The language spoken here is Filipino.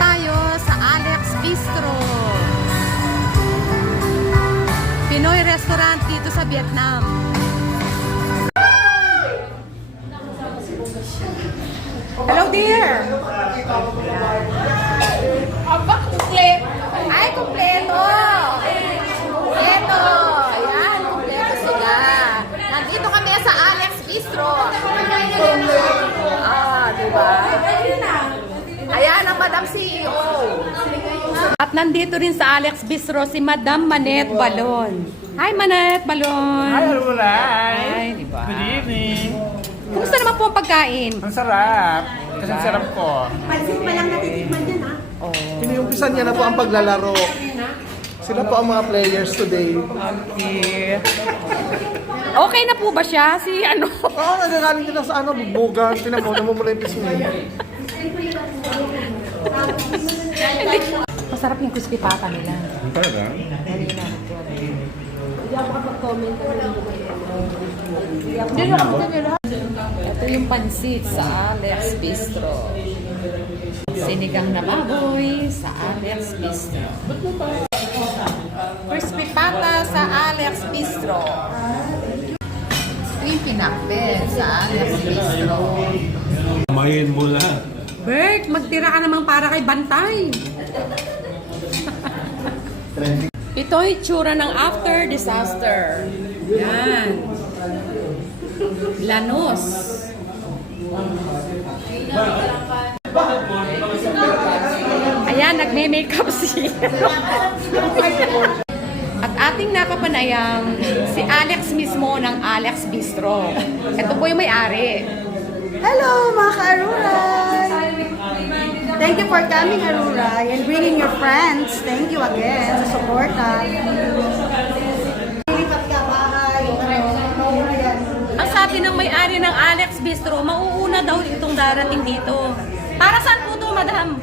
tayo sa Alex Bistro. Pinoy restaurant dito sa Vietnam. Hello dear! Aba, kumpleto! Ay, kumpleto! Kumpleto! Ayan, kumpleto sila. Nandito kami sa Alex Bistro. Diba? Ayan ang Madam CEO. At nandito rin sa Alex Bistro si Madam Manette Balon. Hi Manette Balon. Hi, Alulay. Hi, diba? Good evening. Kumusta naman po ang pagkain? Ang sarap. Kasi ang sarap ko. Pansin pa lang natitikman yan, ha? Iniumpisan niya na po ang paglalaro. Sila po ang mga players today. Okay na po ba siya? Si ano? Oo, nagagaling din sa ano, bugbugan. Tinan mo, namumula yung pisngi. Masarap yung crispy pata nila. Talaga? Hindi ako kapag-comment. Ito yung pansit sa Alex Bistro. Sinigang na baboy sa Alex Bistro. Crispy pata sa Alex Bistro. Ito yung pinakbet sa Alex Bistro. Kamayin mo lahat. Bert, magtira ka naman para kay Bantay. Ito yung tsura ng after disaster. Yan. Lanos. Ayan, nagme-makeup siya. At ating nakapanayam, si Alex mismo ng Alex Bistro. Ito po yung may-ari. Hello, mga ka-Aruray! Thank you for coming, Aruray, and bringing your friends. Thank you again sa support, ha? Lipat ka, bahay, Ang sabi ng may-ari ng Alex Bistro, mauuna daw itong darating dito. Para saan po ito, madam?